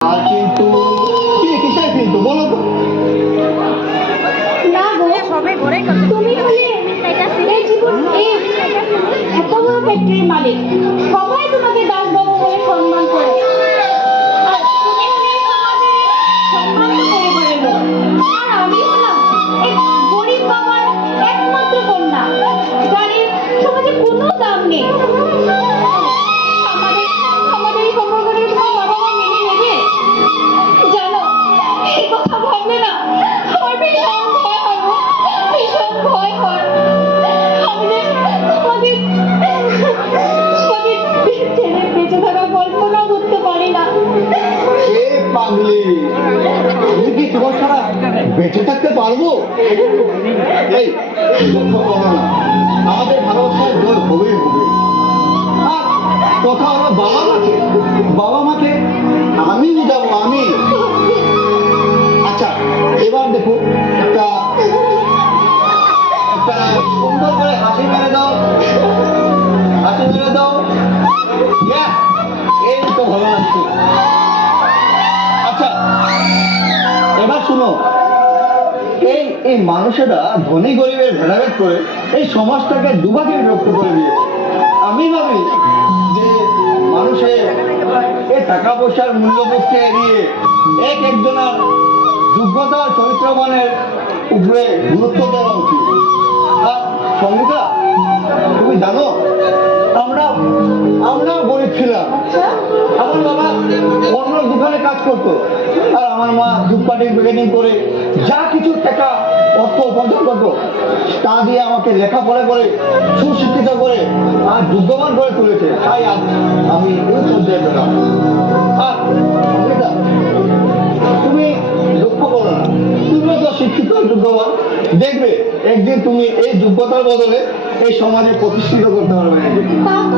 আর কিন্তু কিসের কিন্তু বলো তো? না গো, তুমি হলে এই জীবন এই এত বড় ফ্যাক্টরির মালিক, সবাই তোমাকে দাসবাবু বলে সম্মান করে। আর তুমি হলে সমাজের সম্মানিত পরিবারের লোক। আর আমি হলাম এক গরিব বাবার একমাত্র কন্যা, যার সমাজে কোনো দাম নেই। আমাদের এই সম্পর্কটা তোমার বাবা মা মেনে নেবে? জানো, এই কথা ভাবলে না আমার ভীষণ ভয় হয় গো, ভীষণ ভয় হয়। আমি যে তোমাদের ছেড়ে বেঁচে থাকা কল্পনা করতে পারি না। এ পাগলি, আমি কি তোমার ছাড়া বেঁচে থাকতে পারবো? এই লক্ষ্য করো না, আমাদের ভালোবাসার জয় হবেই হবে। আর কথা হলো বাবা মাকে আমি বুঝাবো, আমি। আচ্ছা, এবার দেখো, একটা সুন্দর করে হাসি মেরে দাও, হাসি মেরে দাও। Yeah, এই তো ভালো লাগছে। আচ্ছা, এবার শুনো, এই মানুষেরা ধনী গরিবের ভেদাভেদ করে এই সমাজটাকে দুভাগে বিভক্ত করে দিয়েছে। আমি ভাবি যে মানুষের এই টাকা পয়সার মূল্যবোধকে এড়িয়ে একজনের যোগ্যতা চরিত্রমানের উপরে গুরুত্ব দেওয়া উচিত। আর সঙ্গীতা, তুমি জানো, আমরা গরিব ছিলাম। আমার বাবা অন্য দোকানে কাজ করতো, আর আমার মা ধূপকাঠি প্যাকেটিং করে যা কিছু টাকা অর্থ উপার্জন করতো, তা দিয়ে আমাকে লেখাপড়া করে সুশিক্ষিত করে আর যোগ্যবান করে তুলেছে। তাই আজ আমি এই পর্যায়ে পেলাম। আর সঙ্গীতা, তুমি লক্ষ্য করো না, তুমিও তো শিক্ষিত যোগ্যবান, দেখবে একদিন তুমি এই যোগ্যতার বদলে এই সমাজে প্রতিষ্ঠিত করতে পারবে। তা তো